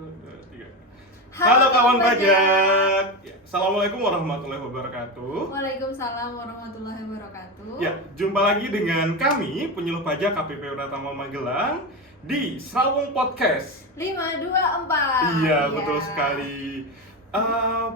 3. Halo kawan pajak. Ya, Assalamualaikum warahmatullahi wabarakatuh. Waalaikumsalam warahmatullahi wabarakatuh. Ya, jumpa lagi dengan kami penyuluh pajak KPP Pratama Magelang di Srawung Podcast 524. Iya, betul sekali.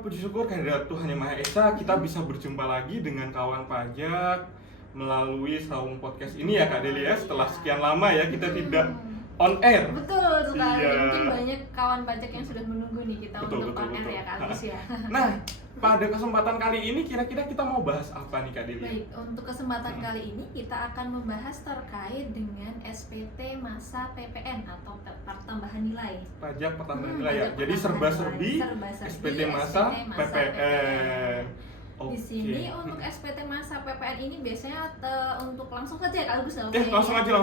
Puji syukur kehadirat Tuhan Yang Maha Esa, kita bisa berjumpa lagi dengan kawan pajak melalui Srawung Podcast ini ya Kak Delia. Setelah sekian lama ya kita tidak on air. Betul sekali. Iya. Mungkin banyak kawan pajak yang sudah menunggu nih kita Betul, untuk betul, on air betul. ya Kak Agus ya. Nah, pada kesempatan kali ini kira-kira kita mau bahas apa nih Kak Delia? Baik, untuk kesempatan kali ini kita akan membahas terkait dengan SPT masa PPN atau pertambahan nilai. Pajak pertambahan nilai ya. Pajak Jadi pertambahan serba-serbi nilai, serba-serbi SPT masa PPN. Di sini untuk SPT masa PPN ini biasanya untuk langsung saja ya Kak Agus. Langsung aja.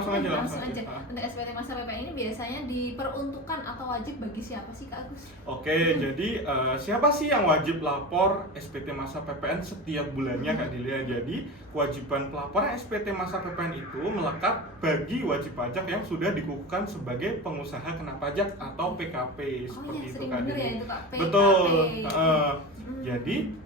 Untuk SPT masa PPN ini biasanya diperuntukkan atau wajib bagi siapa sih Kak Agus? Oke, jadi siapa sih yang wajib lapor SPT masa PPN setiap bulannya Kak Delia? Jadi kewajiban pelaporan SPT masa PPN itu melekat bagi wajib pajak yang sudah dikukuhkan sebagai pengusaha kena pajak atau PKP seperti itu sering Kak denger ya Delia. itu Kak, PKP. Betul. Jadi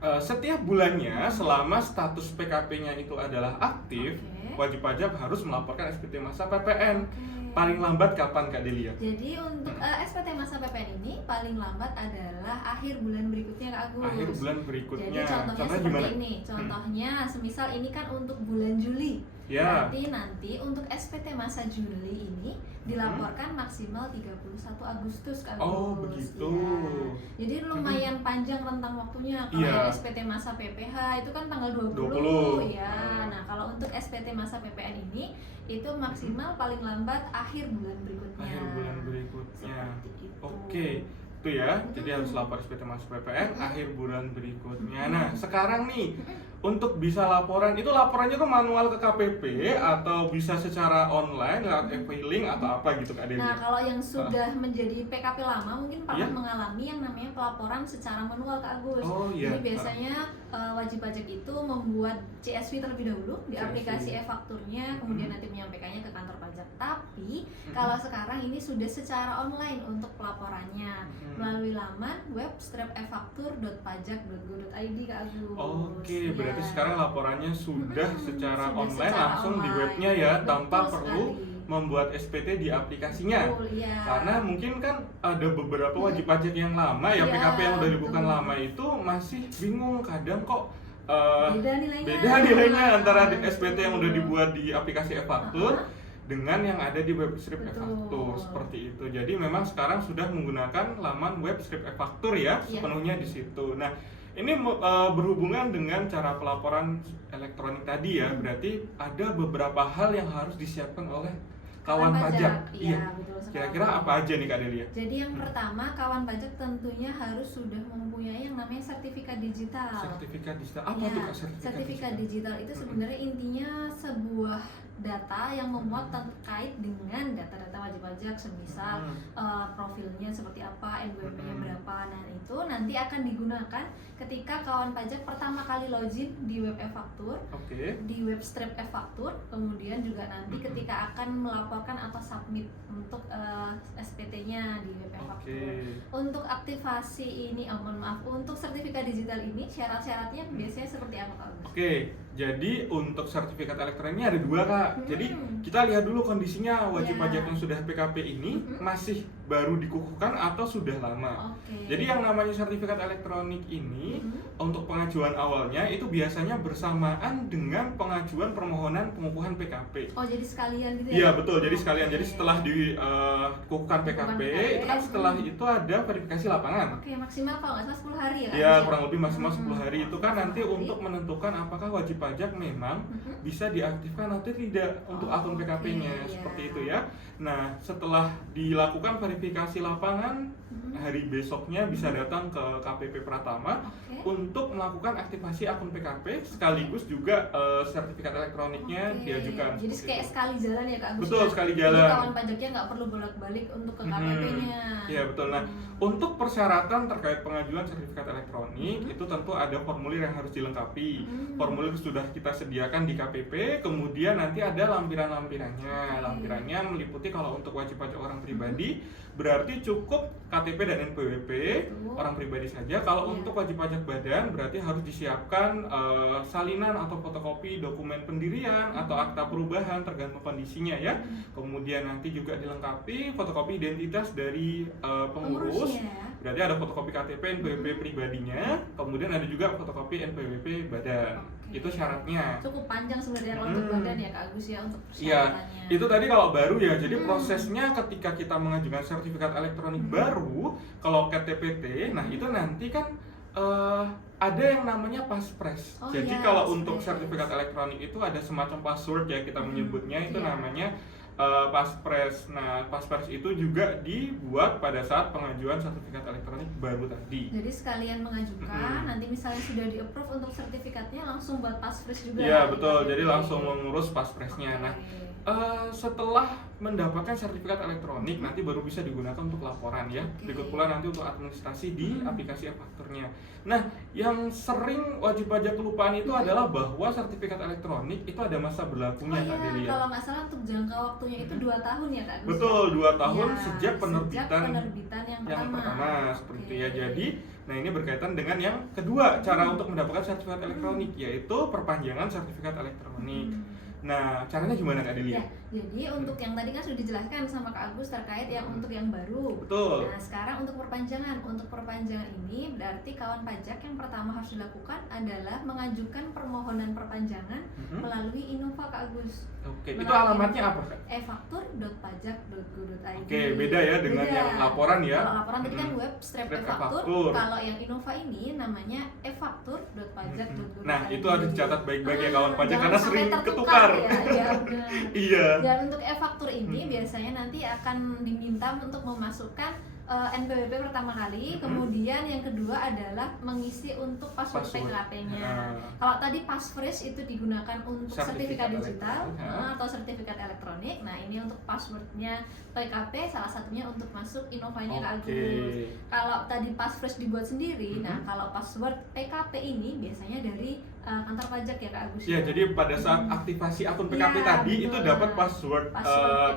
setiap bulannya selama status PKP-nya itu adalah aktif, wajib pajak harus melaporkan SPT masa PPN. Paling lambat kapan Kak Delia? Jadi untuk SPT masa PPN ini paling lambat adalah akhir bulan berikutnya Kak Agus. Akhir bulan berikutnya. Jadi contohnya seperti gimana? ini. Contohnya semisal ini kan untuk bulan Juli. Ya. Berarti nanti untuk SPT masa Juli ini dilaporkan maksimal 31 Agustus Kak Agus. Oh, begitu. Ya. Jadi lumayan panjang rentang waktunya. Kalau yang SPT masa PPH itu kan tanggal 20. Ya. Nah, kalau untuk SPT masa PPN ini itu maksimal paling lambat akhir bulan berikutnya. Akhir bulan berikutnya. Seperti itu. Oke, itu ya. Jadi harus lapor SPT masa PPN akhir bulan berikutnya. Nah, sekarang nih untuk bisa laporan itu laporannya tuh manual ke KPP atau bisa secara online lewat e-filing atau apa gitu Kak Delia? Nah, kalau yang sudah menjadi PKP lama mungkin pernah mengalami yang namanya pelaporan secara manual Kak Agus. Oh, iya. Jadi biasanya wajib pajak itu membuat CSV terlebih dahulu di aplikasi e-fakturnya, kemudian nanti menyampaikannya ke kantor pajak. Tapi kalau sekarang ini sudah secara online untuk pelaporannya melalui laman web strep-efaktur.pajak.go.id Kak Agus. Oke, berarti sekarang laporannya sudah secara sudah online secara langsung di online. webnya ya, Betul tanpa sekali. perlu membuat SPT di aplikasinya. Betul, ya. Karena mungkin kan ada beberapa wajib pajak yang lama ya, Iya, PKP yang udah dibuka betul. lama itu masih bingung kadang kok beda nilainya antara SPT yang udah dibuat di aplikasi e-faktur dengan yang ada di web strip Betul. e-faktur seperti itu. Jadi memang sekarang sudah menggunakan laman web strip e-faktur ya, sepenuhnya di situ. Nah, ini berhubungan dengan cara pelaporan elektronik tadi ya. Berarti ada beberapa hal yang harus disiapkan oleh kawan pajak. Iya, betul sekali. Kira-kira apa aja nih Kak Delia? Jadi yang pertama, kawan pajak tentunya harus sudah mempunyai yang namanya sertifikat digital. Sertifikat digital. Apa Ya, tuh Kak sertifikat digital itu sebenarnya intinya sebuah data yang memuat terkait dengan data-data wajib pajak, semisal profilnya seperti apa, NWP-nya berapa. Nah, itu nanti akan digunakan ketika kawan pajak pertama kali login di web e-faktur, di web strip e-faktur, kemudian juga nanti ketika akan melaporkan atau submit untuk SPT-nya di web e-faktur. Untuk aktivasi ini, untuk sertifikat digital ini syarat-syaratnya biasanya seperti apa Kak Agus? Jadi untuk sertifikat elektroniknya ada dua Kak. Jadi kita lihat dulu kondisinya wajib pajak yang sudah PKP ini masih baru dikukuhkan atau sudah lama. Jadi yang namanya sertifikat elektronik ini untuk pengajuan awalnya itu biasanya bersamaan dengan pengajuan permohonan pengukuhan PKP. Oh, jadi sekalian gitu ya? Iya betul, jadi sekalian. Jadi setelah dikukuhkan PKP, itu kan setelah itu ada verifikasi lapangan. Maksimal kalau nggak salah 10 hari ya? Iya, kurang lebih maksimal 10 hari itu kan nanti untuk menentukan apakah wajib pajak memang bisa diaktifkan atau tidak untuk akun PKP-nya, seperti itu ya. Nah, setelah dilakukan verifikasi lapangan hari besoknya bisa datang ke KPP Pratama untuk melakukan aktivasi akun PKP sekaligus juga sertifikat elektroniknya diajukan. Jadi kayak sekali jalan ya Kak Agus? Betul, sekali jalan. Jadi kawan pajaknya nggak perlu bolak-balik untuk ke KPP-nya. Iya betul. Nah, untuk persyaratan terkait pengajuan sertifikat elektronik itu tentu ada formulir yang harus dilengkapi. Formulir sudah kita sediakan di KPP, kemudian nanti ada lampiran-lampirannya. Lampirannya meliputi kalau untuk wajib pajak orang pribadi berarti cukup KTP dan NPWP orang pribadi saja. Kalau untuk wajib pajak badan berarti harus disiapkan salinan atau fotokopi dokumen pendirian atau akta perubahan tergantung kondisinya ya. Kemudian nanti juga dilengkapi fotokopi identitas dari pengurus. Berarti ada fotokopi KTP NPWP pribadinya, kemudian ada juga fotokopi NPWP badan. Itu syaratnya. Cukup panjang sebenarnya untuk badan ya Kak Agus ya untuk persyaratannya. Iya, itu tadi kalau baru ya. Jadi prosesnya ketika kita mengajukan sertifikat elektronik baru kalau KTPT, nah itu nanti kan ada yang namanya paspres. Jadi kalau untuk sertifikat elektronik itu ada semacam password ya kita menyebutnya, itu namanya paspres. Nah, paspres itu juga dibuat pada saat pengajuan sertifikat elektronik baru tadi. Jadi sekalian mengajukan, nanti misalnya sudah di-approve untuk sertifikatnya langsung buat paspres juga. Iya, betul. Jadi langsung mengurus paspresnya. Nah, setelah mendapatkan sertifikat elektronik nanti baru bisa digunakan untuk laporan ya. Berikut pula nanti untuk administrasi di aplikasi e-fakturnya. Nah, yang sering wajib pajak kelupaan itu adalah bahwa sertifikat elektronik itu ada masa berlakunya Kak Delia. Kalau nggak salah untuk jangka waktunya itu 2 tahun ya Kak Agus? Betul, 2 tahun sejak penerbitan yang pertama seperti itu ya. Jadi, nah ini berkaitan dengan yang kedua cara untuk mendapatkan sertifikat elektronik, yaitu perpanjangan sertifikat elektronik. Nah, caranya gimana Kak Delia? Ya, jadi untuk yang tadi kan sudah dijelaskan sama Kak Agus terkait yang untuk yang baru. Betul. Nah, sekarang untuk perpanjangan. Untuk perpanjangan ini berarti kawan pajak yang pertama harus dilakukan adalah mengajukan permohonan perpanjangan melalui Innova Kak Agus. Oke, itu alamatnya apa Kak? e-faktur.pajak.go.id. Oke, beda ya dengan yang laporan ya. Kalau laporan tadi kan web strap e-faktur. Kalau yang Innova ini namanya e-faktur.pajak.go.id. Nah, itu harus dicatat baik-baik ya kawan pajak karena sering ketukar. Ya, iya. Dan untuk e-faktur ini biasanya nanti akan diminta untuk memasukkan NPWP pertama kali, kemudian yang kedua adalah mengisi untuk password PKP-nya. Kalau tadi passphrase itu digunakan untuk sertifikat digital atau sertifikat elektronik. Nah, ini untuk passwordnya PKP, salah satunya untuk masuk Innova-nya Kak Agus. Kalau tadi passphrase dibuat sendiri, nah kalau password PKP ini biasanya dari kantor pajak ya Kak Agus. Ya, jadi pada saat aktivasi akun PKP tadi itu dapat password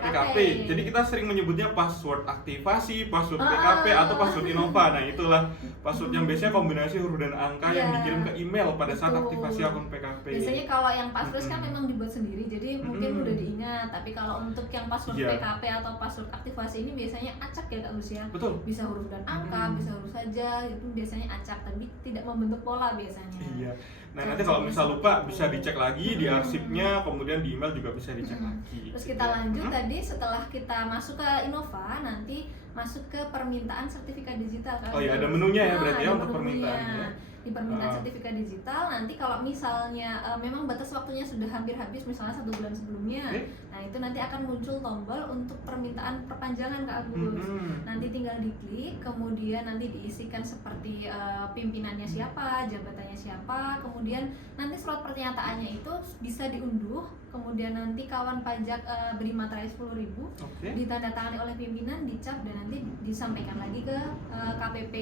PKP. Jadi kita sering menyebutnya password aktivasi, password PKP atau password Innova. Nah, itulah password yang biasanya kombinasi huruf dan angka yang dikirim ke email pada saat aktivasi akun PKP. Biasanya kalau yang passphrase kan memang dibuat sendiri, jadi mungkin mudah diingat. Tapi kalau untuk yang password PKP atau password aktivasi ini biasanya acak ya Kak Gus ya. Betul. Bisa huruf dan angka, bisa huruf saja, itu biasanya acak, tapi tidak membentuk pola biasanya. Iya. Nah, nanti kalau misal lupa bisa dicek lagi di arsipnya, kemudian di email juga bisa dicek lagi. Terus kita lanjut tadi setelah kita masuk ke Innova, nanti masuk ke permintaan sertifikat digital kan. Oh iya, ada menunya ya berarti ya untuk permintaannya. Di permintaan sertifikat digital nanti kalau misalnya memang batas waktunya sudah hampir habis, misalnya 1 bulan sebelumnya, nah itu nanti akan muncul tombol untuk permintaan perpanjangan Kak Agus. Nanti tinggal diklik, kemudian nanti diisikan seperti pimpinannya siapa, jabatannya siapa, kemudian nanti surat pernyataannya itu bisa diunduh, kemudian nanti kawan pajak beri materai 10.000, ditandatangani oleh pimpinan, dicap, dan nanti disampaikan lagi ke KPP.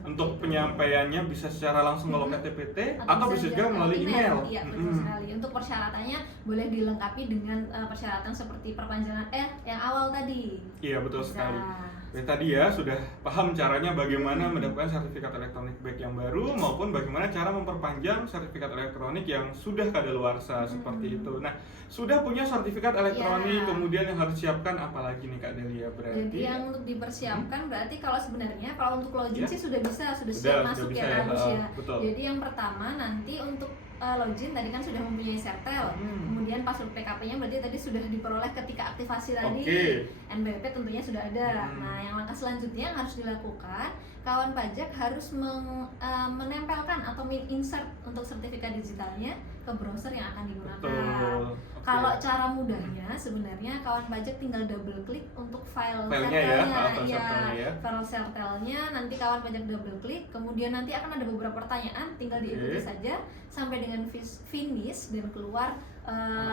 Untuk penyampaiannya bisa secara langsung melalui KTPT atau bisa juga melalui email. Iya, betul sekali. Untuk persyaratannya boleh dilengkapi dengan persyaratan seperti perpanjangan yang awal tadi. Iya, betul sekali. Tadi ya sudah paham caranya bagaimana mendapatkan sertifikat elektronik baik yang baru maupun bagaimana cara memperpanjang sertifikat elektronik yang sudah kadaluarsa seperti itu. Nah, sudah punya sertifikat elektronik, kemudian yang harus siapkan apalagi nih Kak Delia berarti? Jadi yang untuk dipersiapkan berarti kalau sebenarnya kalau untuk login sih sudah siap masuk ya harus ya. Jadi yang pertama nanti untuk login tadi kan sudah mempunyai sertel, kemudian password PKP-nya berarti tadi sudah diperoleh ketika aktivasi tadi, NPWP tentunya sudah ada. Nah, yang langkah selanjutnya yang harus dilakukan, kawan pajak harus menempelkan atau insert untuk sertifikat digitalnya ke browser yang akan digunakan. Kalau cara mudahnya sebenarnya kawan pajak tinggal double klik untuk filenya file sertelnya, nanti kawan pajak double klik, kemudian nanti akan ada beberapa pertanyaan, tinggal diikuti saja sampai dengan finish dan keluar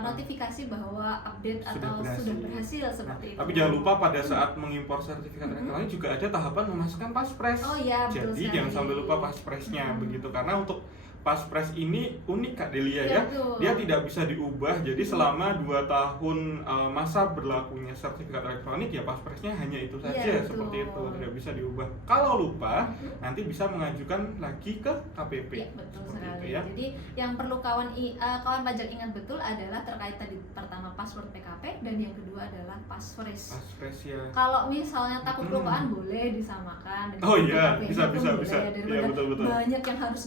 notifikasi bahwa update atau sudah berhasil seperti itu. Tapi jangan lupa pada saat mengimpor sertifikat elektronik juga ada tahapan memasukkan passphrase. Oh iya, betul. Jadi jangan sampai lupa passphrase-nya begitu, karena untuk passphrase ini unik Kak Delia ya. Dia tidak bisa diubah. Jadi selama 2 tahun masa berlakunya sertifikat elektronik ya passphrase-nya hanya itu saja, seperti itu, tidak bisa diubah. Kalau lupa nanti bisa mengajukan lagi ke KPP. Ya, betul sekali. Ya. Jadi yang perlu kawan pajak ingat betul adalah terkait tadi pertama password PKP dan yang kedua adalah passphrase. Passphrase ya. Kalau misalnya takut kelupaan boleh disamakan. Oh iya, bisa. Iya, betul. Banyak yang harus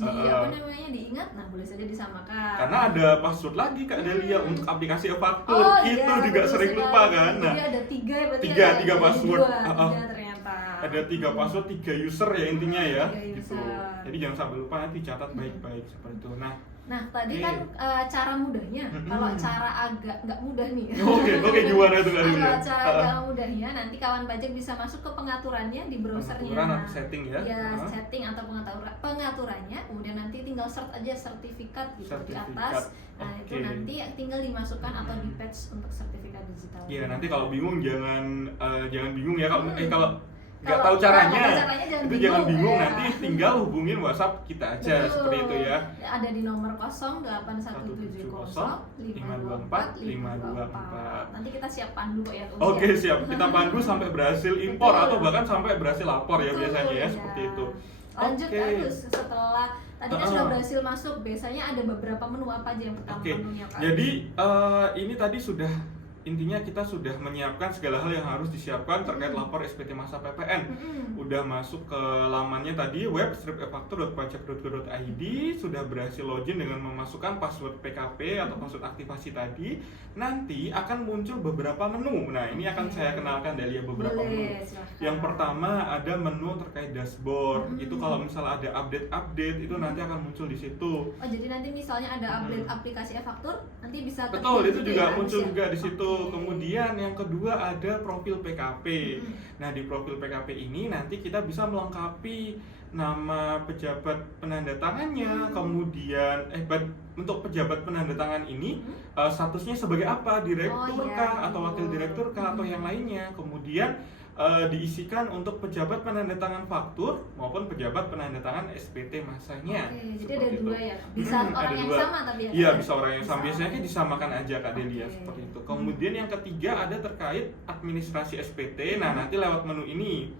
diingat, nah boleh saja disamakan. Karena ada password lagi Kak Delia untuk aplikasi e-faktur. Itu juga sering lupa kan. Nah, jadi ada 3 berarti tiga password. Ternyata. Ada 3 password, 3 user ya intinya ya. 3 gitu. user. Jadi jangan sampai lupa, nanti catat baik-baik seperti itu. Nah tadi kan cara mudahnya. Kalau cara agak nggak mudah nih. Oke, gimana itu Kak Delia? Kalau cara agak mudahnya nanti kawan pajak bisa masuk ke pengaturannya di browsernya. Pengaturan atau setting ya? Ya, setting atau pengaturannya. Kemudian nanti tinggal search aja sertifikat gitu di atas. Nah itu nanti tinggal dimasukkan atau di patch untuk sertifikat digital. Iya, nanti kalau bingung jangan bingung ya kalau nggak tahu caranya itu jangan bingung, nanti tinggal hubungin WhatsApp kita aja. Betul. Seperti itu ya. Ada di nomor 08170 524 524. Nanti kita siap pandu kok ya. Oke, siap. Kita pandu sampai berhasil impor atau bahkan sampai berhasil lapor ya biasanya ya, seperti itu. Lanjut terus setelah tadi kan sudah berhasil masuk, biasanya ada beberapa menu apa aja yang pertama menunya Kak? Jadi ini tadi sudah intinya kita sudah menyiapkan segala hal yang harus disiapkan terkait lapor SPT masa PPN. Udah masuk ke lamannya tadi web.efaktur.pajak.go.id, sudah berhasil login dengan memasukkan password PKP atau password aktivasi tadi. Nanti akan muncul beberapa menu. Nah, ini akan saya kenalkan Delia beberapa menu. Yang pertama ada menu terkait dashboard. Itu kalau misalnya ada update itu nanti akan muncul di situ. Oh, jadi nanti misalnya ada update aplikasi e-faktur, nanti bisa betul, itu juga muncul juga di situ. Kemudian yang kedua ada profil PKP. Nah, di profil PKP ini nanti kita bisa melengkapi nama pejabat penandatangannya, kemudian untuk pejabat penandatangan ini statusnya sebagai apa, direktur kah atau wakil direktur kah atau yang lainnya. Kemudian diisikan untuk pejabat penandatangan faktur maupun pejabat penandatangan SPT masanya. Jadi ada dua ya, bisa orang yang sama tapi ya? Iya, bisa orang yang sama, biasanya kan disamakan aja Kak Delia, seperti itu. Kemudian yang ketiga ada terkait administrasi SPT. Nah, nanti lewat menu ini.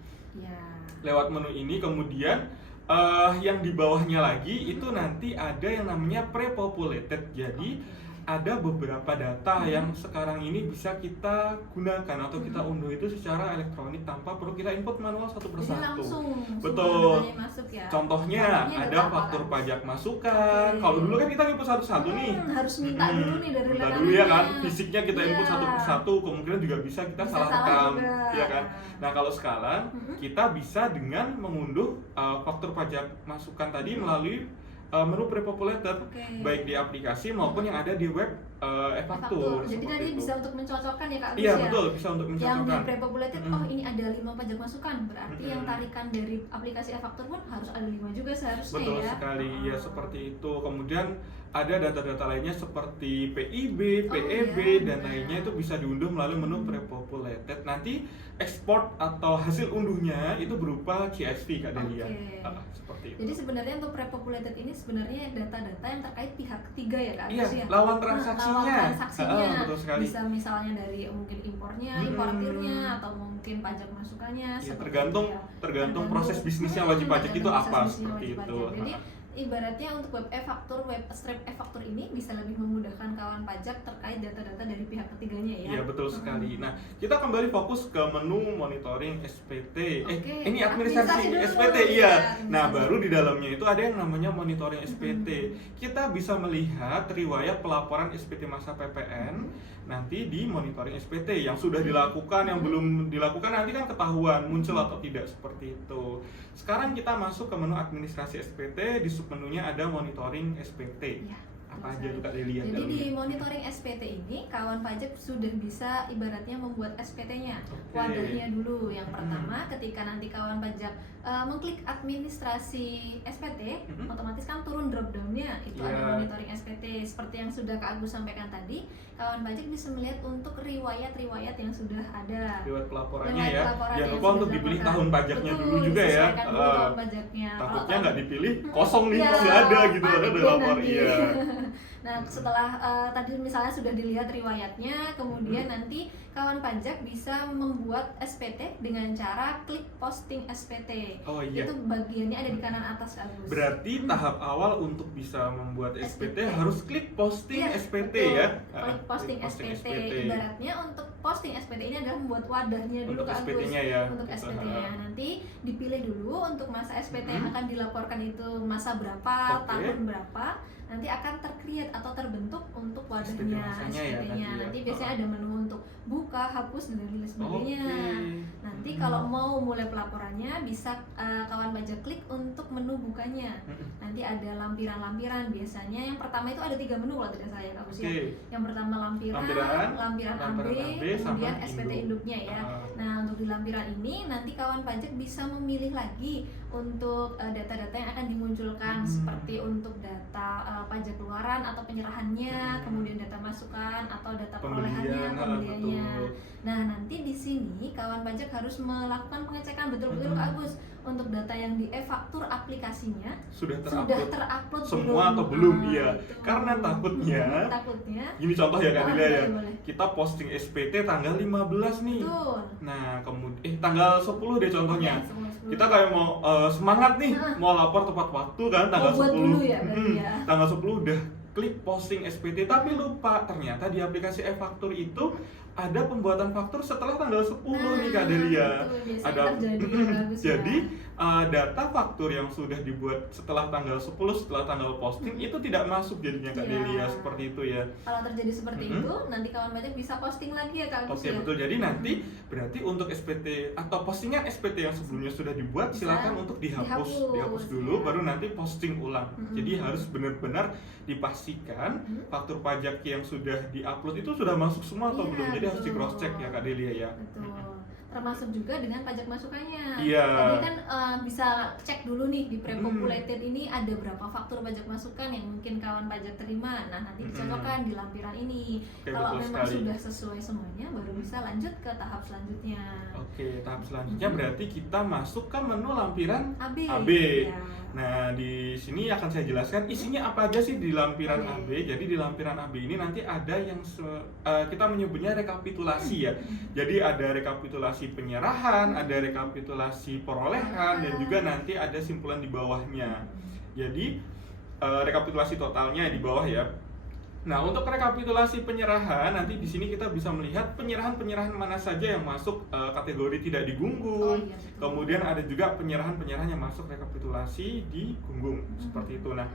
Lewat menu ini kemudian yang di bawahnya lagi itu nanti ada yang namanya pre-populated. Jadi ada beberapa data yang sekarang ini bisa kita gunakan atau kita unduh itu secara elektronik tanpa perlu kita input manual satu persatu. Betul. Ya. Contohnya ada faktur pajak masukan. Kalau dulu kan kita input satu-satu nih. Harus minta dulu nih dari minta dulu ya kan. Fisiknya kita input satu persatu, kemungkinan juga bisa kita salah rekam, ya kan. Nah, kalau sekarang kita bisa dengan mengunduh faktur pajak masukan tadi melalui menu pre-populated, baik di aplikasi maupun yang ada di web e-faktur. Jadi nanti bisa untuk mencocokkan ya Kak. Iya, betul, bisa untuk mencocokkan. Yang di pre-populated, oh ini ada 5 pajak masukan, berarti yang tarikan dari aplikasi e-faktur pun harus ada 5 juga seharusnya. Betul sekali, ya seperti itu. Kemudian ada data-data lainnya seperti PIB, PEB dan lainnya itu bisa diunduh melalui menu pre-populated. Nanti ekspor atau hasil unduhnya itu berupa CSV Kak Delia. Seperti itu. Jadi sebenarnya untuk pre-populated ini sebenarnya data-data yang terkait pihak ketiga ya Kak? Iya, lawan transaksinya. Betul sekali. Bisa misalnya dari mungkin impornya, importirnya atau mungkin pajak masukannya. Ya, tergantung proses bisnisnya wajib pajak itu apa, seperti itu. Jadi ibaratnya untuk web e-faktur, web strip e-faktur ini bisa lebih memudahkan kawan pajak terkait data-data dari pihak ketiganya ya. Iya, betul sekali. Nah, kita kembali fokus ke menu monitoring SPT. Ini administrasi SPT iya. Nah, baru di dalamnya itu ada yang namanya monitoring SPT. Kita bisa melihat riwayat pelaporan SPT masa PPN nanti di monitoring SPT yang sudah dilakukan, yang belum dilakukan nanti kan ketahuan muncul atau tidak, seperti itu. Sekarang kita masuk ke menu administrasi SPT, di submenunya ada monitoring SPT. Apa aja tuh Kak Delia? Jadi di monitoring SPT ini kawan pajak sudah bisa ibaratnya membuat SPT-nya, wadahnya dulu. Yang pertama ketika nanti kawan pajak mengklik administrasi SPT, otomatis kan turun drop down-nya itu ada monitoring SPT. Seperti yang sudah Kak Agus sampaikan tadi, kawan pajak bisa melihat untuk riwayat-riwayat yang sudah ada. Riwayat pelaporannya ya. Jangan lupa untuk dipilih tahun pajaknya dulu juga ya. Tahun pajaknya. Takutnya nggak dipilih kosong nih, kok nggak ada gitu ada lapor. Iya. Nah, setelah tadi misalnya sudah dilihat riwayatnya, kemudian nanti kawan pajak bisa membuat SPT dengan cara klik posting SPT. Oh iya. Itu bagiannya ada di kanan atas, Agus. Berarti tahap awal untuk bisa membuat SPT harus klik posting SPT betul. ya. Klik posting SPT. Ibaratnya untuk posting SPT ini adalah membuat wadahnya dulu, untuk Kak Agus. SPT-nya ya. Untuk SPT-nya. Nanti dipilih dulu untuk masa SPT yang akan dilaporkan itu masa berapa, tahun berapa. Nanti akan tercreate atau terbentuk untuk wadahnya SPT-nya. Nanti biasanya ada menu untuk buka, hapus, dan lain sebagainya. Nanti kalau mau mulai pelaporannya bisa kawan pajak klik untuk menu bukanya. Nanti ada lampiran-lampiran. Biasanya yang pertama itu ada 3 menu kalau tidak salah, Kak Agus. Yang pertama lampiran AB, kemudian SPT induknya ya. Nah, untuk di lampiran ini nanti kawan pajak bisa memilih lagi untuk data-data yang akan dimunculkan, seperti untuk data pajak keluaran atau penyerahannya, kemudian data masukan atau data perolehannya, pembeliannya. Nah, nanti di sini kawan pajak harus melakukan pengecekan betul-betul, Kak Agus, untuk data yang di e-faktur aplikasinya sudah terupload semua atau belum. Iya. Karena takutnya gini contoh ya Kak Delia ya. Kita posting SPT tanggal 15 nih. Betul. Nah, kemudian tanggal 10 deh contohnya. Kita kayak mau semangat nih mau lapor tepat waktu kan tanggal 10. Tanggal 10 udah klik posting SPT tapi lupa ternyata di aplikasi e-faktur itu ada pembuatan faktur setelah tanggal 10 nih Kak Delia. Ada jadi data faktur yang sudah dibuat setelah tanggal 10 setelah tanggal posting itu tidak masuk jadinya Kak Delia, seperti itu ya. Kalau terjadi seperti itu nanti kawan pajak bisa posting lagi ya Kak Agus. Oke, betul. Jadi nanti berarti untuk SPT atau postingan SPT yang sebelumnya sudah dibuat silakan untuk dihapus dulu baru nanti posting ulang. Jadi harus benar-benar dipastikan faktur pajak yang sudah diupload itu sudah masuk semua atau belum. Jadi harus di cross check ya Kak Delia ya. Betul. Termasuk juga dengan pajak masukannya. Iya. Tadi kan bisa cek dulu nih di pre-populated ini ada berapa faktur pajak masukan yang mungkin kawan pajak terima. Nah, nanti dicocokkan di lampiran ini. Kalau memang sudah sesuai semuanya baru bisa lanjut ke tahap selanjutnya. Oke, tahap selanjutnya berarti kita masuk ke menu lampiran AB. Ya. Nah, di sini akan saya jelaskan isinya apa aja sih di lampiran AB. Jadi di lampiran AB ini nanti ada yang kita menyebutnya rekapitulasi ya. Jadi ada rekapitulasi penyerahan, ada rekapitulasi perolehan, dan juga nanti ada simpulan di bawahnya. Jadi rekapitulasi totalnya di bawah ya. Nah, untuk rekapitulasi penyerahan nanti di sini kita bisa melihat penyerahan-penyerahan mana saja yang masuk kategori tidak digunggung. Kemudian ada juga penyerahan-penyerahan yang masuk rekapitulasi digunggung seperti itu. Nah,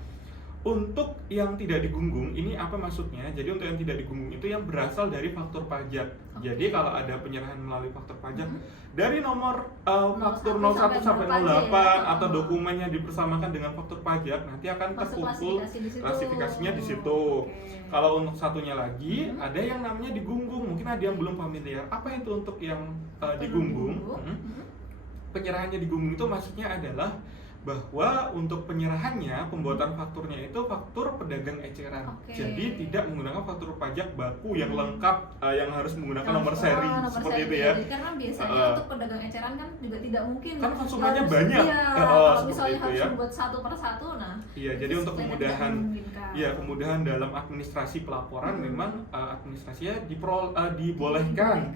untuk yang tidak digunggung ini apa maksudnya? Jadi untuk yang tidak digunggung itu yang berasal dari faktur pajak. Jadi kalau ada penyerahan melalui faktur pajak dari nomor faktur 01 sampai 08 atau dokumen yang dipersamakan dengan faktur pajak nanti akan terkumpul klasifikasinya di situ. Kalau untuk satunya lagi ada yang namanya digunggung. Mungkin ada yang belum familiar. Apa itu untuk yang digunggung? Penyerahannya digunggung itu maksudnya adalah bahwa untuk penyerahannya, pembuatan fakturnya itu faktur pedagang eceran. Jadi tidak menggunakan faktur pajak baku yang lengkap, yang harus menggunakan nomor seri seperti itu ya. Jadi, karena biasanya untuk pedagang eceran kan juga tidak mungkin. Kan konsumennya banyak. Kalau misalnya harus membuat satu per satu, nah. Iya, jadi untuk kemudahan dalam administrasi pelaporan memang administrasinya dibolehkan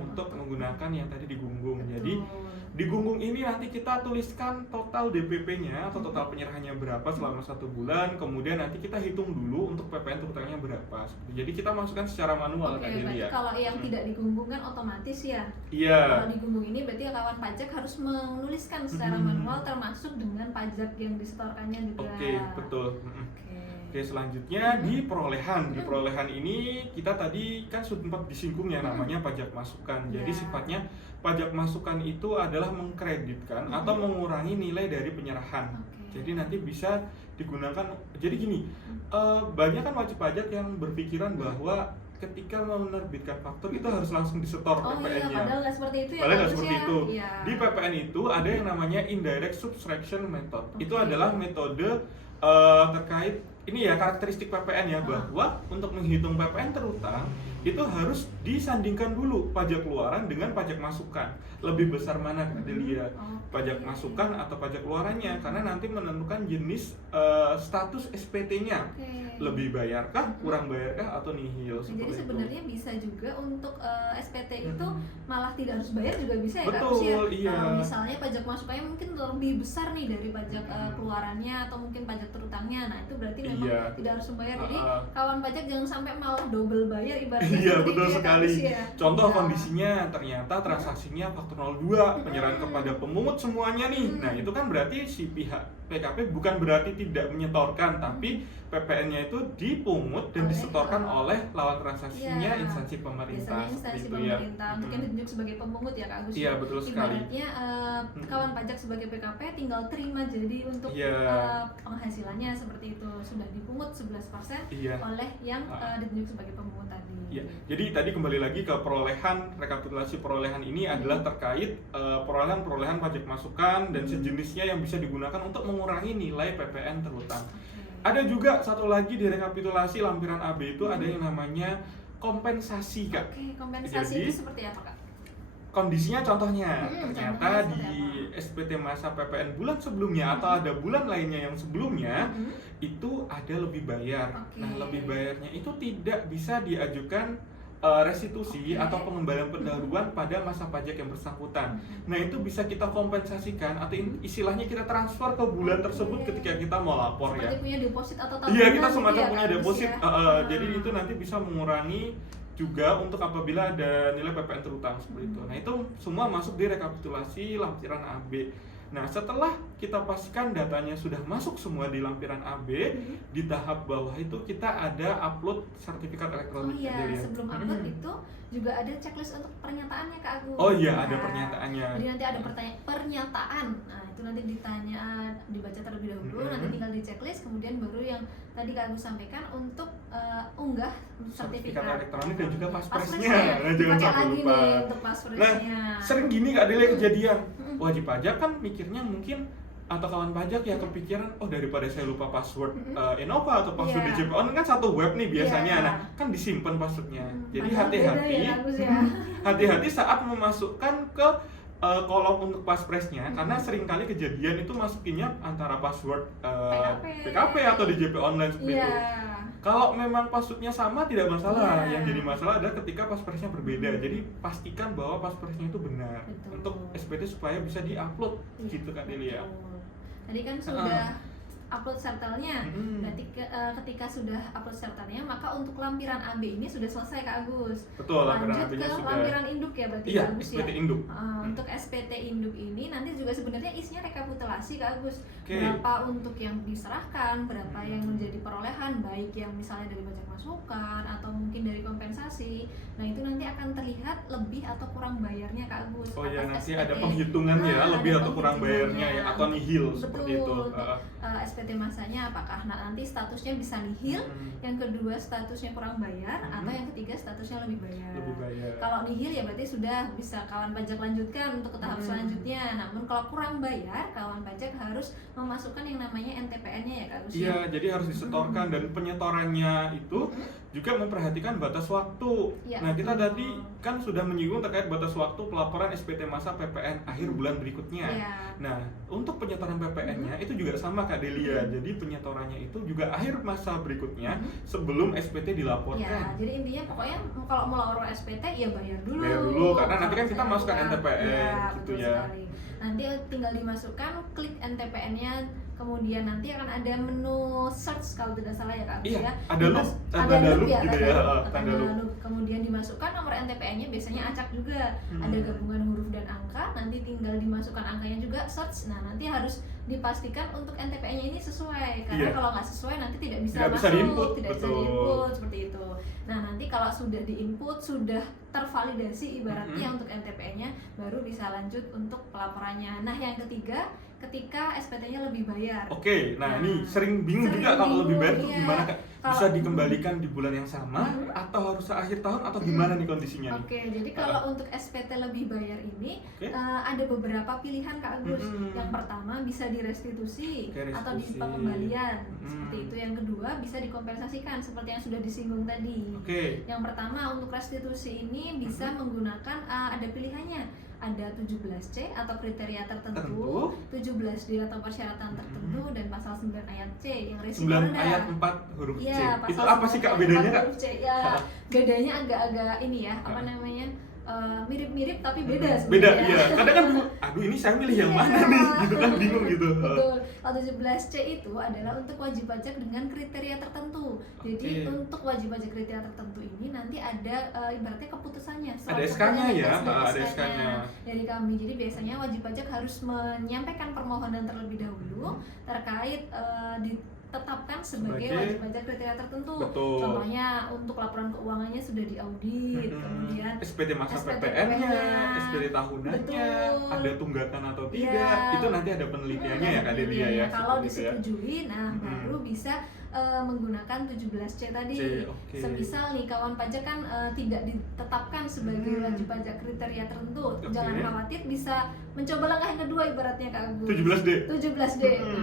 untuk menggunakan yang tadi digunggung. Jadi digunggung ini nanti kita tuliskan total DPP-nya atau total penyerahannya berapa selama 1 bulan, kemudian nanti kita hitung dulu untuk PPN terutangnya berapa. Jadi kita masukkan secara manual kan ya. Kalau yang tidak digunggung kan otomatis ya. Iya. Kalau digunggung ini berarti kawan pajak harus menuliskan secara manual termasuk dengan pajak yang disetorkannya juga. Oke, betul. Oke, selanjutnya di perolehan. Di perolehan ini kita tadi kan sempat disinggung ya namanya pajak masukan. Jadi sifatnya pajak masukan itu adalah mengkreditkan atau mengurangi nilai dari penyerahan. Jadi nanti bisa digunakan. Jadi gini, banyak kan wajib pajak yang berpikiran bahwa ketika mau menerbitkan faktur itu harus langsung disetor PPN-nya. Iya, padahal nggak seperti itu ya. Padahal nggak seperti itu. Iya. Di PPN itu ada yang namanya indirect subtraction method. Itu adalah metode terkait ini ya, karakteristik PPN ya, bahwa untuk menghitung PPN terutang itu harus disandingkan dulu pajak keluaran dengan pajak masukan. Lebih besar mana Delia? Pajak masukan atau pajak keluarannya, karena nanti menentukan jenis status SPT-nya. Lebih bayarkah, kurang bayarkah, atau nihil. Jadi sebenarnya bisa juga untuk SPT itu malah tidak harus bayar juga bisa ya Kak? Betul, iya. Misalnya pajak masukannya mungkin lebih besar nih dari pajak keluarannya atau mungkin pajak terutangnya. Nah itu berarti memang tidak harus membayar. Jadi kawan pajak jangan sampai malah double bayar ibaratnya. Iya, betul sekali. Ya. Contoh kondisinya ternyata transaksinya faktur 02, penyerahan kepada pemungut semuanya nih. Nah, itu kan berarti si pihak PKP bukan berarti tidak menyetorkan, tapi PPN-nya itu dipungut dan disetorkan oleh lawan transaksinya instansi pemerintah. Biasanya instansi pemerintah untuk yang ditunjuk sebagai pemungut ya Kak Agus. Iya, betul sekali. Ibaratnya kawan pajak sebagai PKP tinggal terima, jadi untuk penghasilannya seperti itu sudah dipungut 11% oleh yang ditunjuk sebagai pemungut tadi. Iya. Jadi tadi kembali lagi ke perolehan, rekapitulasi perolehan ini adalah terkait perolehan pajak masukan dan sejenisnya yang bisa digunakan untuk mengurangi nilai PPN terutang. Ada juga satu lagi di rekapitulasi lampiran AB itu ada yang namanya kompensasi Kak. Kompensasi itu seperti apa Kak? Kondisinya contohnya, ternyata di SPT masa PPN bulan sebelumnya atau ada bulan lainnya yang sebelumnya itu ada lebih bayar. Nah, lebih bayarnya itu tidak bisa diajukan restitusi atau pengembalian pendahuluan pada masa pajak yang bersangkutan. Nah, itu bisa kita kompensasikan atau istilahnya kita transfer ke bulan tersebut ketika kita mau lapor. Seperti ya. Punya deposit atau tabungan. Iya, kita semacam gitu punya deposit. Jadi itu nanti bisa mengurangi juga untuk apabila ada nilai PPN terutang seperti itu. Nah, itu semua masuk di rekapitulasi lampiran AB. Nah, setelah kita pastikan datanya sudah masuk semua di lampiran AB, di tahap bawah itu kita ada upload sertifikat elektronik. Oh iya, sebelum upload itu juga ada checklist untuk pernyataannya Kak Agus. Oh iya, ada pernyataannya. Jadi nanti ada pernyataan. Nah, itu nanti dibaca terlebih dahulu, nanti tinggal di checklist, kemudian baru yang tadi Kak Agus sampaikan untuk unggah sertifikat elektronik dan juga paspresnya. Nah, jangan sampai lupa. Nih, untuk paspresnya. Nah, sering gini Kak Delia kejadian. Wajib pajak kan mikirnya mungkin atau kawan pajak ya kepikiran, oh daripada saya lupa password Innova atau password DJP Online kan satu web nih biasanya, nah kan disimpan passwordnya. Jadi hati-hati, hati-hati saat memasukkan ke kolom untuk paspresnya, karena seringkali kejadian itu masukinnya antara password PKP atau DJP Online seperti itu. Kalau memang passwordnya sama tidak masalah, yang jadi masalah adalah ketika paspresnya berbeda. Jadi pastikan bahwa paspresnya itu benar untuk SPT supaya bisa diupload gitu kan Delia. Tadi kan sudah upload sertelnya, berarti ketika sudah upload sertelnya maka untuk lampiran AB ini sudah selesai Kak Agus. Betul, lampiran AB-nya sudah. Lampiran induk ya berarti Kak Agus SPT ya. induk. Untuk SPT induk ini nanti juga sebenarnya isinya rekapitulasi Kak Agus. Berapa untuk yang diserahkan, berapa yang menjadi perolehan, baik yang misalnya dari pajak masukan atau mungkin dari kompensasi. Nah, itu nanti akan terlihat lebih atau kurang bayarnya Kak Agus. Oh iya, nanti ada penghitungan ya, lebih atau kurang bayarnya ya, atau nihil seperti itu. SPT masanya apakah nanti statusnya bisa nihil, yang kedua statusnya kurang bayar, atau yang ketiga statusnya lebih bayar. Kalau nihil ya berarti sudah bisa kawan pajak lanjutkan untuk ke tahap selanjutnya. Namun kalau kurang bayar, kawan pajak harus memasukkan yang namanya NTPN-nya ya Kak Gus. Iya, jadi harus disetorkan dan penyetorannya itu juga memperhatikan batas waktu. Nah, kita tadi kan sudah menyinggung terkait batas waktu pelaporan SPT masa PPN akhir bulan berikutnya. Nah, untuk penyetoran PPN-nya itu juga sama Kak Delia. Jadi penyetorannya itu juga akhir masa berikutnya sebelum SPT dilaporkan. Jadi intinya pokoknya kalau mau lapor SPT ya bayar dulu. Bayar dulu karena nanti kan kita masukkan NTPN gitu ya. Nanti tinggal dimasukkan, klik NTPN-nya, kemudian nanti akan ada menu search kalau tidak salah ya Kak. Iya, ada loop ya, gitu ya, tanda loop. Kemudian dimasukkan nomor NTPN-nya, biasanya acak juga. Ada gabungan huruf dan angka, nanti tinggal dimasukkan angkanya juga, search. Nah, nanti harus dipastikan untuk NTPN-nya ini sesuai, karena kalau nggak sesuai nanti tidak bisa masuk, tidak bisa diinput seperti itu. Nah, nanti kalau sudah diinput, sudah tervalidasi ibaratnya untuk NTPN-nya, baru bisa lanjut untuk pelaporannya. Nah, yang ketiga ketika SPT-nya lebih bayar. Oke, nah ini sering bingung juga kalau lebih bayar itu gimana Kak? Bisa dikembalikan di bulan yang sama atau harus akhir tahun atau gimana nih kondisinya nih? Oke, jadi kalau untuk SPT lebih bayar ini ada beberapa pilihan Kak Agus. Yang pertama bisa direstitusi atau di pengembalian. Seperti itu. Yang kedua bisa dikompensasikan seperti yang sudah disinggung tadi. Yang pertama untuk restitusi ini bisa menggunakan ada pilihannya. Ada 17C atau kriteria tertentu, 17D atau persyaratan tertentu, dan pasal 9 ayat C yang risiko 9 rendah. ayat 4 huruf C. Ya, Itu apa sih Kak bedanya Kak? Ya, bedanya agak-agak ini ya, apa namanya? Mirip-mirip tapi beda sebenarnya. Beda, iya. Kadang kan bingung, aduh ini saya milih yang mana nih? Gitu kan bingung gitu. Betul. Kalau 17C itu adalah untuk wajib pajak dengan kriteria tertentu. Jadi untuk wajib pajak kriteria tertentu ini nanti ada ibaratnya keputusannya. Ada SK-nya ya, ada SK-nya dari kami. Jadi biasanya wajib pajak harus menyampaikan permohonan terlebih dahulu terkait ditetapkan sebagai wajib pajak kriteria tertentu. Betul. Contohnya untuk laporan keuangannya sudah diaudit, kemudian SPT masa PPN-nya, SPT tahunannya, ada tunggakan atau tidak, itu nanti ada penelitiannya ya Kak Delia ya. Kalau disetujui, nah baru bisa menggunakan 17C tadi. Semisal nih kawan pajak kan tidak ditetapkan sebagai wajib pajak kriteria tertentu, jangan khawatir, bisa mencoba langkah yang kedua ibaratnya Kak Agus. 17D.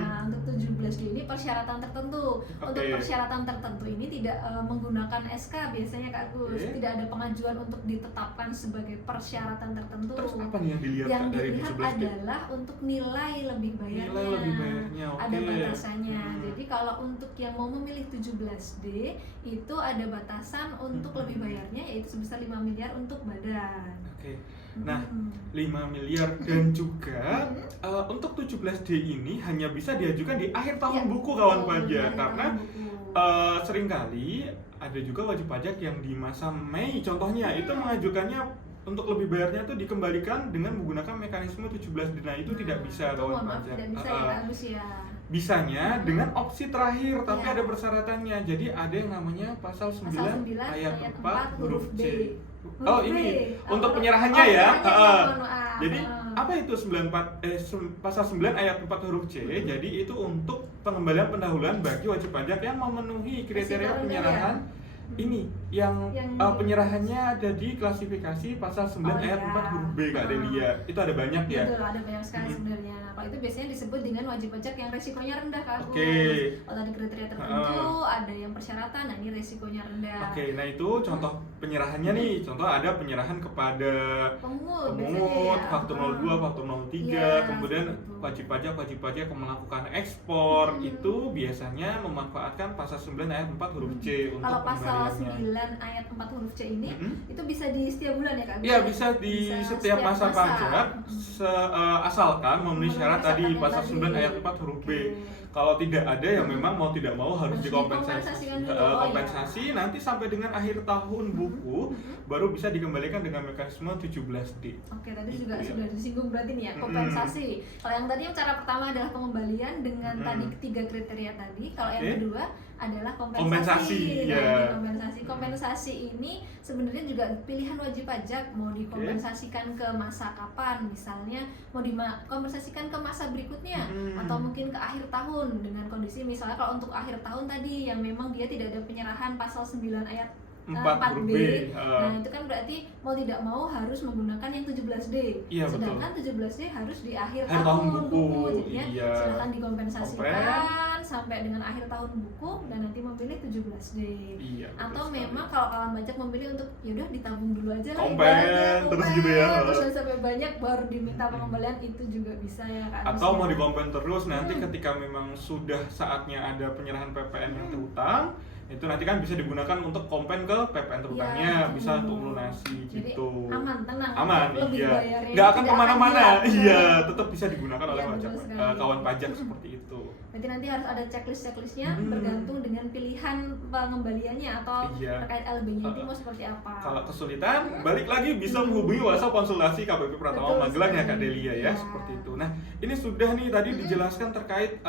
Nah, untuk 17D ini persyaratan tertentu. Untuk persyaratan tertentu ini tidak menggunakan SK biasanya Kak Agus. Tidak ada pengajuan untuk ditetapkan sebagai persyaratan tertentu. Terus apa nih yang dilihat yang dari dilihat 17D? adalah untuk nilai lebih bayarnya. Nilai lebih bayarnya, ada batasannya. Jadi kalau untuk yang mau memilih 17D itu ada batasan untuk lebih bayarnya, yaitu sebesar 5 miliar untuk badan. Nah, 5 miliar dan juga untuk 17D ini hanya bisa diajukan di akhir tahun buku kawan pajak, karena seringkali ada juga wajib pajak yang di masa Mei contohnya itu mengajukannya untuk lebih bayarnya itu dikembalikan dengan menggunakan mekanisme 17D. Nah, itu tidak bisa kawan pajak. Tidak bisa ya Kak Agus ya. Bisanya dengan opsi terakhir, tapi ada persyaratannya. Jadi ada yang namanya pasal 9 ayat 4 huruf C. Oh, ini untuk penyerahannya ya. Jadi apa itu pasal 9 ayat 4 huruf C? Jadi itu untuk pengembalian pendahuluan bagi wajib pajak yang memenuhi kriteria penyerahan. Ini yang penyerahannya ada di klasifikasi pasal 9 ayat 4 huruf B Kak Delia. Itu ada banyak ya? Betul, ada banyak sekali sebenarnya. Nah, kalau itu biasanya disebut dengan wajib pajak yang resikonya rendah Kak Agus. Kalau tadi kriteria tertentu, ada yang persyaratan, nah ini resikonya rendah. Nah itu contoh penyerahannya nih. Contoh ada penyerahan kepada pemungut, faktur 02, faktur 03, kemudian wajib pajak yang melakukan ekspor, itu biasanya memanfaatkan pasal 9 ayat 4 huruf C untuk kalau pasal 9 ayat 4 huruf C ini itu bisa di setiap bulan ya Kak? Iya, bisa di setiap masa pajak asalkan memenuhi syarat tadi pasal 9 ayat 4 huruf B. Kalau tidak ada yang memang mau tidak mau harus dikompensasi. Nanti sampai dengan akhir tahun buku baru bisa dikembalikan dengan mekanisme 17D. Tadi juga sudah disinggung berarti nih ya, kompensasi. Kalau yang tadi cara pertama adalah pengembalian dengan tadi ketiga kriteria tadi. Kalau yang kedua adalah kompensasi. Kompensasi ini sebenarnya juga pilihan wajib pajak, mau dikompensasikan ke masa kapan, misalnya mau dikompensasikan ke masa berikutnya atau mungkin ke akhir tahun dengan kondisi misalnya kalau untuk akhir tahun tadi yang memang dia tidak ada penyerahan pasal 9 ayat 4B. Nah, itu kan berarti mau tidak mau harus menggunakan yang 17D. Sedangkan 17D harus di akhir tahun buku. Jadinya silakan dikompensasikan sampai dengan akhir tahun buku dan nanti memilih 17D. Atau memang kalau kawan pajak memilih untuk ya udah ditabung dulu aja lah terus gitu ya. Terus sampai banyak baru diminta pengembalian, itu juga bisa ya Kak. Atau mau dikompen terus nanti ketika memang sudah saatnya ada penyerahan PPN yang terutang, itu nanti kan bisa digunakan untuk kompen ke PPN terutangnya, bisa untuk melunasi gitu. Aman, tenang. Nggak akan kemana-mana. Tetap bisa digunakan oleh kawan pajak seperti itu. Berarti nanti harus ada checklistnya bergantung dengan pilihan pengembaliannya atau terkait LB-nya itu mau seperti apa. Kalau kesulitan, balik lagi bisa menghubungi WhatsApp konsultasi KPP Pratama Magelang ya Kak Delia ya, seperti itu. Nah, ini sudah nih tadi dijelaskan terkait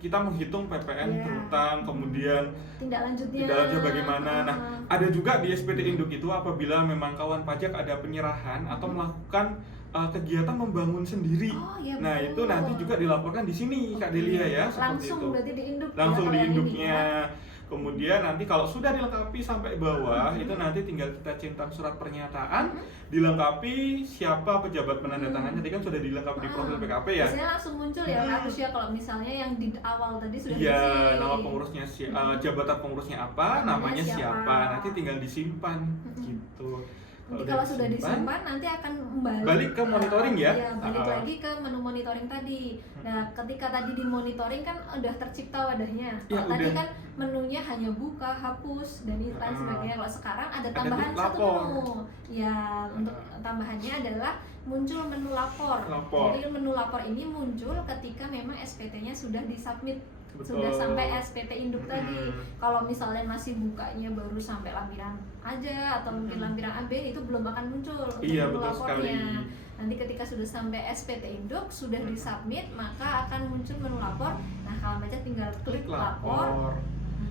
kita menghitung PPN terutang, kemudian tindak lanjutnya bagaimana. Nah, ada juga di SPT Induk itu apabila memang kawan pajak ada penyerahan atau melakukan kegiatan membangun sendiri. Iya, Nah, betul. itu nanti juga dilaporkan di sini Kak Delia ya, seperti langsung itu. Berarti diinduk Langsung ya, kalau yang ini diinduknya. ya. Kemudian nanti kalau sudah dilengkapi sampai bawah, itu nanti tinggal kita centang surat pernyataan, dilengkapi siapa pejabat penandatangannya. Tadi kan sudah dilengkapi di profil PKP ya. Biasanya langsung muncul ya Kak Agus ya, kalau misalnya yang di awal tadi sudah Iya, diisi. nama pengurusnya jabatan pengurusnya apa, namanya siapa. Nanti tinggal disimpan gitu. Nanti kalau sudah disimpan nanti akan balik ke monitoring ya. Iya, balik lagi ke menu monitoring tadi. Nah, ketika tadi di monitoring kan udah tercipta wadahnya. Ya, Kalau tadi udah. kan menunya hanya buka, hapus dan lain sebagainya. Kalau sekarang ada Ada tambahan satu lapor. menu. Ya, untuk tambahannya adalah muncul menu lapor. Jadi menu lapor ini muncul ketika memang SPT-nya sudah disubmit. Sudah sampai SPT induk tadi. Kalau misalnya masih bukanya baru sampai lampiran aja atau mungkin lampiran AB, itu belum akan muncul Iya, menu betul lapornya. sekali. Nanti ketika sudah sampai SPT induk, sudah disubmit, maka akan muncul menu lapor. Nah, kalau baca tinggal klik lapor.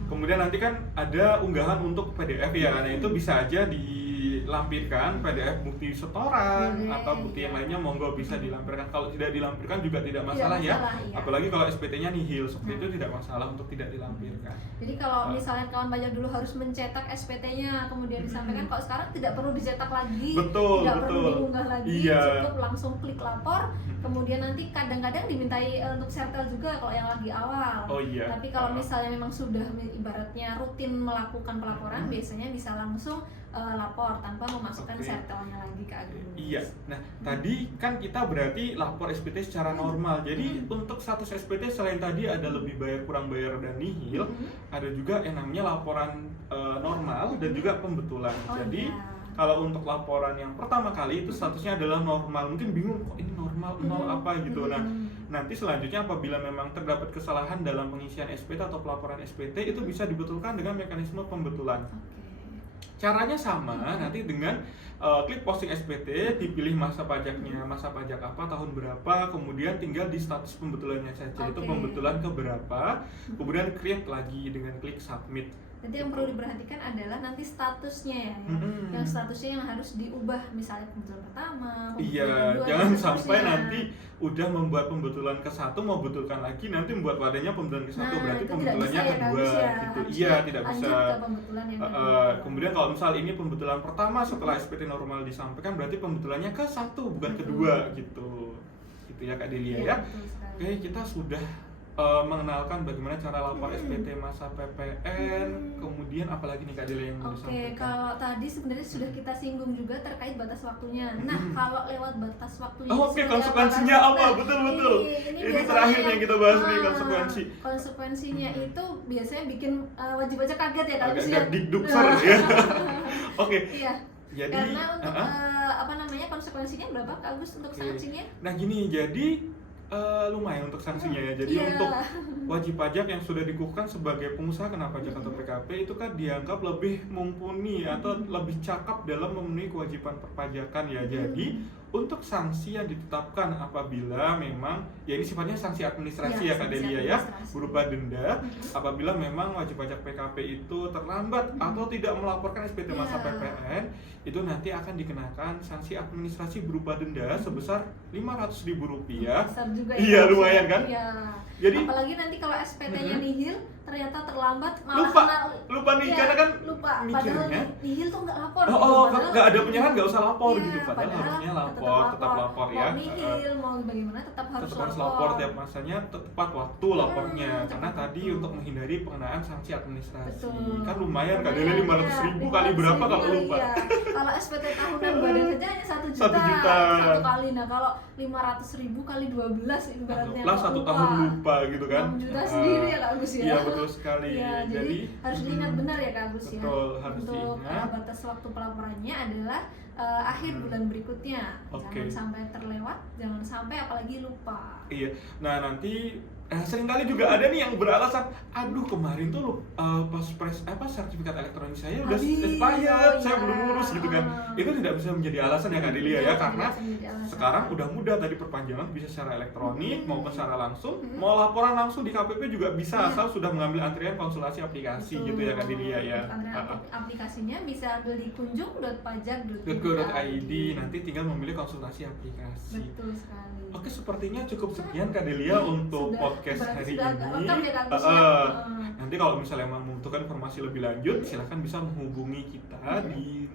Kemudian nanti kan ada unggahan untuk PDF ya. Nah, itu bisa aja dilampirkan PDF bukti setoran atau bukti yang lainnya, monggo bisa dilampirkan. Kalau tidak dilampirkan juga tidak masalah ya. Iya. Apalagi kalau SPT-nya nihil, seperti itu tidak masalah untuk tidak dilampirkan. Jadi kalau misalnya kawan pajak dulu harus mencetak SPT-nya kemudian disampaikan, kalau sekarang tidak perlu dicetak lagi, tidak perlu diunggah lagi, cukup langsung klik lapor. Kemudian nanti kadang-kadang dimintai untuk sertel juga kalau yang lagi awal. Tapi kalau misalnya memang sudah ibaratnya rutin melakukan pelaporan, biasanya bisa langsung lapor tanpa memasukkan sertelnya lagi ke Agus. Iya. Nah, tadi kan kita berarti lapor SPT secara normal. Jadi untuk status SPT selain tadi ada lebih bayar, kurang bayar dan nihil, ada juga yang namanya laporan normal dan juga pembetulan. Jadi kalau untuk laporan yang pertama kali itu statusnya adalah normal. Mungkin bingung kok ini normal, nol apa gitu. Nah, nanti selanjutnya apabila memang terdapat kesalahan dalam pengisian SPT atau pelaporan SPT, itu bisa dibetulkan dengan mekanisme pembetulan. Caranya sama, nanti dengan klik posting SPT, dipilih masa pajaknya, masa pajak apa, tahun berapa, kemudian tinggal di status pembetulannya saja. Itu pembetulan ke berapa, kemudian create lagi dengan klik submit. Jadi yang perlu diperhatikan adalah nanti statusnya ya, yang statusnya yang harus diubah, misalnya pembetulan pertama, kedua, jangan sampai nanti udah membuat pembetulan ke satu, mau betulkan lagi, nanti membuat wadahnya pembetulan ke satu, berarti pembetulannya kedua gitu. Iya, tidak bisa. Kemudian kalau misal ini pembetulan pertama setelah SPT normal disampaikan, berarti pembetulannya ke satu, bukan kedua gitu. Gitu ya Kak Delia ya. Oke, kita sudah mengenalkan bagaimana cara lapor SPT masa PPN, kemudian apalagi nih Kak Delia yang mau disampaikan? Kalau tadi sebenarnya sudah kita singgung juga terkait batas waktunya. Nah, kalau lewat batas waktunya konsekuensinya apa? Betul. Ini terakhir yang kita bahas nih, konsekuensi. Konsekuensinya itu biasanya bikin wajib pajak kaget ya kalau agak dikdukser ya. Oke. Iya. Jadi karena untuk konsekuensinya berapa Kak Agus untuk sanksinya? Nah gini, jadi lumayan untuk sanksinya ya. Jadi untuk wajib pajak yang sudah dikukuhkan sebagai pengusaha kena pajak atau PKP itu kan dianggap lebih mumpuni atau lebih cakap dalam memenuhi kewajiban perpajakan ya. Jadi untuk sanksi yang ditetapkan apabila memang ya ini sifatnya sanksi administrasi ya Kak Delia ya, berupa denda apabila memang wajib pajak PKP itu terlambat atau tidak melaporkan SPT masa PPN, itu nanti akan dikenakan sanksi administrasi berupa denda sebesar Rp500.000. Besar juga ya. Iya, lumayan kan? Iya. Jadi apalagi nanti kalau SPT-nya nihil ternyata terlambat, lupa nih karena kan lupa mikirnya padahal nihil tuh nggak lapor nggak ada penyerahan, nggak usah lapor iya, gitu, padahal harusnya tetap lapor ya. Mau nihil mau bagaimana tetap harus lapor tiap masanya, tepat waktu lapornya karena tadi untuk menghindari pengenaan sanksi administrasi. Kan lumayan Kak Delia, 500.000 kali berapa kalau lupa? Iya. Kalau SPT tahunan badan saja hanya 1 juta satu kali. Nah kalau 500.000 kali 12 ibaratnya plus 1 tahun lupa gitu kan, 6 juta sendiri ya Kak Agus ya. Iya betul sekali. Ya, jadi harus diingat benar ya Kak Agus ya. Betul, harus untuk diingat. batas waktu pelaporannya adalah akhir bulan berikutnya. Jangan sampai terlewat, jangan sampai apalagi lupa. Iya. Nah nanti Seringkali juga ada nih yang beralasan, aduh kemarin tuh sertifikat elektronik saya udah expired, saya belum ngurus gitu kan. Itu tidak bisa menjadi alasan ya Kak Delia ya, karena sekarang udah mudah tadi perpanjangan bisa secara elektronik maupun secara langsung. Mau laporan langsung di KPP juga bisa asal sudah mengambil antrian konsultasi aplikasi gitu ya Kak Delia ya. Aplikasinya bisa ambil di kunjung.pajak.go.id, nanti tinggal memilih konsultasi aplikasi. Betul sekali. Oke, sepertinya cukup sekian Kak Delia untuk podcast hari ini. Nanti kalau misalnya membutuhkan informasi lebih lanjut, silahkan bisa menghubungi kita di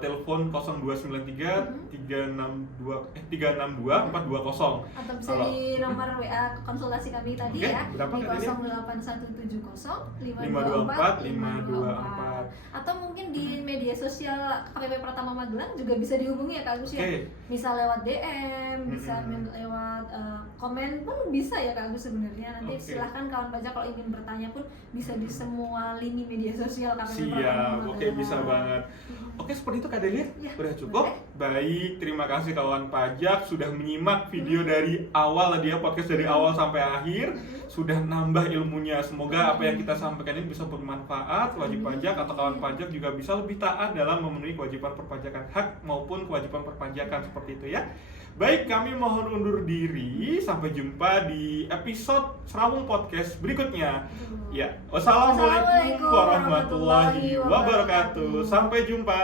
telepon 0293 362 420. Atau bisa di nomor WA konsultasi kami tadi ya, di 08170 524 524. Atau mungkin di media sosial KPP Pratama Magelang juga bisa dihubungi ya Kak Agus ya. Bisa lewat DM, bisa lewat komen pun bisa ya Kak Agus sebenarnya. Nanti silahkan kawan pajak kalau ingin bertanya pun bisa di semua lini media sosial KPP Pratama Magelang. Oke, bisa banget. Oke, seperti itu Kak Delia. Udah cukup? Baik, terima kasih kawan pajak sudah menyimak video dari awal tadi ya, podcast dari awal sampai akhir. Sudah nambah ilmunya. Semoga apa yang kita sampaikan ini bisa bermanfaat. Wajib pajak atau kawan pajak juga bisa lebih taat dalam memenuhi kewajiban perpajakan hak maupun kewajiban perpajakan seperti itu ya. Baik, kami mohon undur diri. Sampai jumpa di episode Serawung Podcast berikutnya. Ya, wassalamualaikum warahmatullahi wabarakatuh. Sampai jumpa.